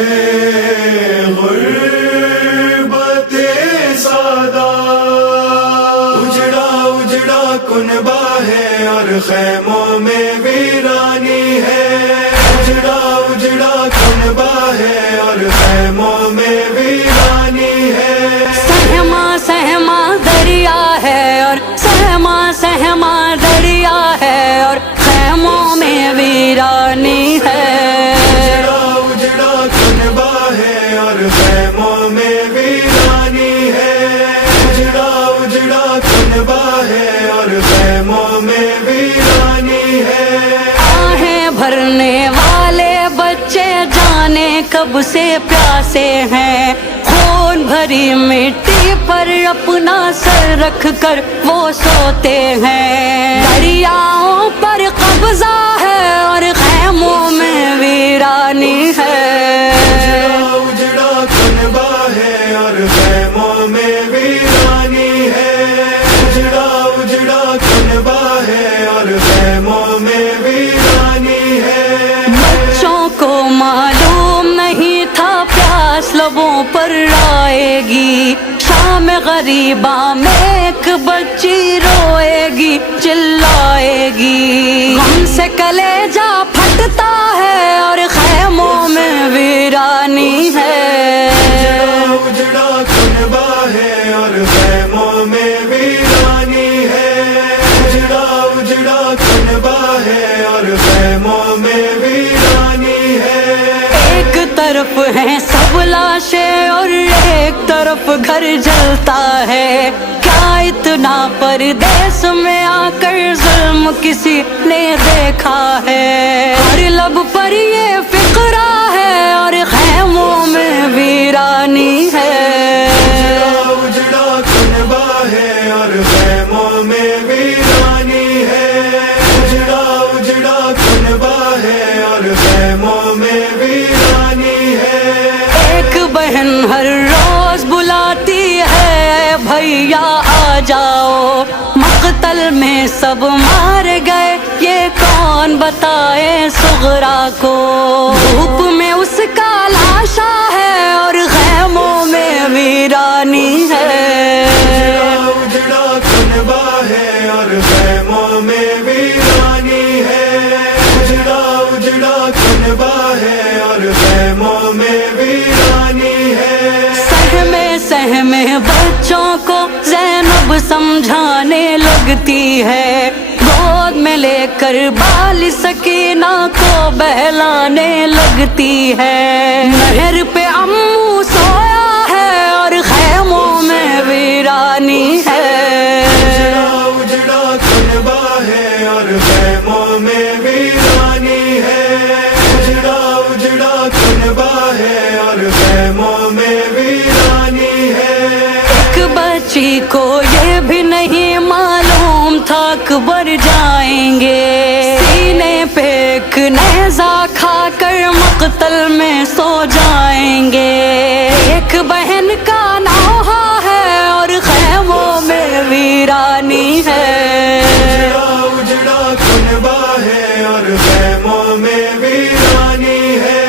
ہے غربت سادہ، اجڑا اجڑا کنبہ ہے اور خیموں میں ویرانی ہے، اجڑا اجڑا کنبہ ہے اور خیموں میں ویرانی ہے، سہما سہما دریا ہے اور سہما سہما دریا ہے اور خیموں میں ویرانی ہے، اجڑا کنبہ ہے اور خیموں میں ویرانی ہے، اجڑا اجڑا کنبہ ہے اور خیموں میں ویرانی ہے، آہیں بھرنے والے بچے جانے کب سے پیاسے ہیں، خون بھری مٹی پر اپنا سر رکھ کر وہ سوتے ہیں، دریاؤں پر قبضہ ہے اور خیموں میں ویرانی ہے، اجڑا کنبہ ہے اور خیموں میں ویرانی ہے، اجڑا اجڑا کنبہ ہے اور خیموں میں ویرانی ہے، بچوں کو معلوم نہیں تھا پیاس لبوں پر آئے گی، شام غریباں میں ایک بچی روئے گی چلائے گی، غم سے کلیجہ پھٹتا ہے اور خیموں میں ویرانی ہے، اجڑا کنبہ ہے اور خیموں میں ویرانی ہے، اجڑا اجڑا کنبہ ہے اور خیموں میں ویرانی ہے، ایک طرف ہے سب لاشیں اور ایک طرف گھر جلتا ہے، کیا اتنا پردیس میں آ کر ظلم کسی نے دیکھا ہے، ہر لب پر یہ فقرہ ہے اور خیموں میں ویرانی ہے، اجڑا کنبہ ہے اور خیموں میں ویرانی ہے، اجڑا اجڑا کنبہ ہے اور خیموں میں ویرانی ہے، ایک بہن ہر روز بلاتی ہے بھیا آ جاؤ، مقتل میں سب مار گئے یہ کون بتائے صغرا کو، دھوپ میں اس کا لاشا ہے اور خیموں میں ویرانی ہے، اجڑا کنبہ ہے اور خیموں میں ویرانی ہے، اجڑا اجڑا کنبہ ہے اور خیموں میں ویرانی ہے، سہمے سہمے بچوں کو زینب سمجھانے لگتی ہے، گود میں لے کر بال سکینہ کو بہلانے لگتی ہے، نہر پہ امو سویا ہے اور خیموں میں ویرانی ہے، اجڑا کنبہ ہے اور خیموں میں ویرانی ہے، اجڑا اجڑا کنبہ ہے اور خیموں میں ویرانی ہے، ایک بچی کو یہ بھی نہیں معلوم تھا قبر جائیں گے، سینے پہ ایک نیزہ کھا کر مقتل میں سو جائیں گے، ایک بہن کا نوحہ ہے اور خیموں میں ویرانی ہے، اجڑا کنبہ ہے اور خیموں میں ویرانی ہے،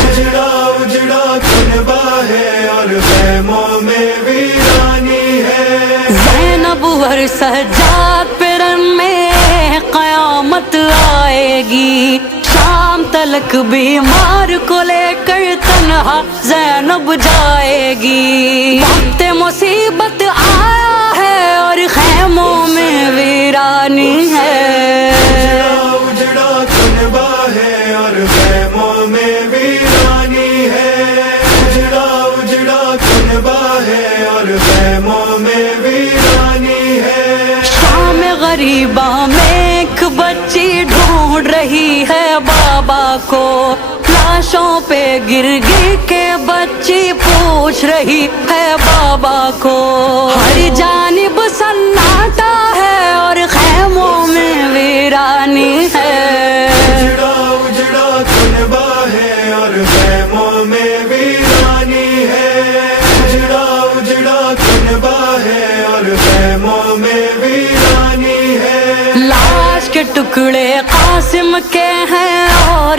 اجڑا اجڑا کنبہ ہے اور خیموں میں ویرانی ہے، زینب ہر سجاد پہ رن میں قیامت آئے گی، شام تلک بیمار کو لے کر تنہا زینب جائے گی، وقت مصیبت آیا ہے اور خیموں میں ویرانی ہے، اجڑا کنبہ ہے اور خیموں میں ویرانی ہے، اجڑا اجڑا کنبہ ہے اور خیموں میں ویرانی ہے، شام غریباں میں ایک بچی ڈھونڈ رہی ہے بابا کو، لاشوں پہ گر گر کے بچی پوچھ رہی ہے بابا کو، ہر جانب سناٹا ہے اور خیموں میں ویرانی ہے، اجڑا کنبہ ہے اور خیموں میں ویرانی ہے، اجڑا اجڑا کنبہ ہے اور خیموں میں ویرانی ہے، لاش کے ٹکڑے قاسم کے ہیں اور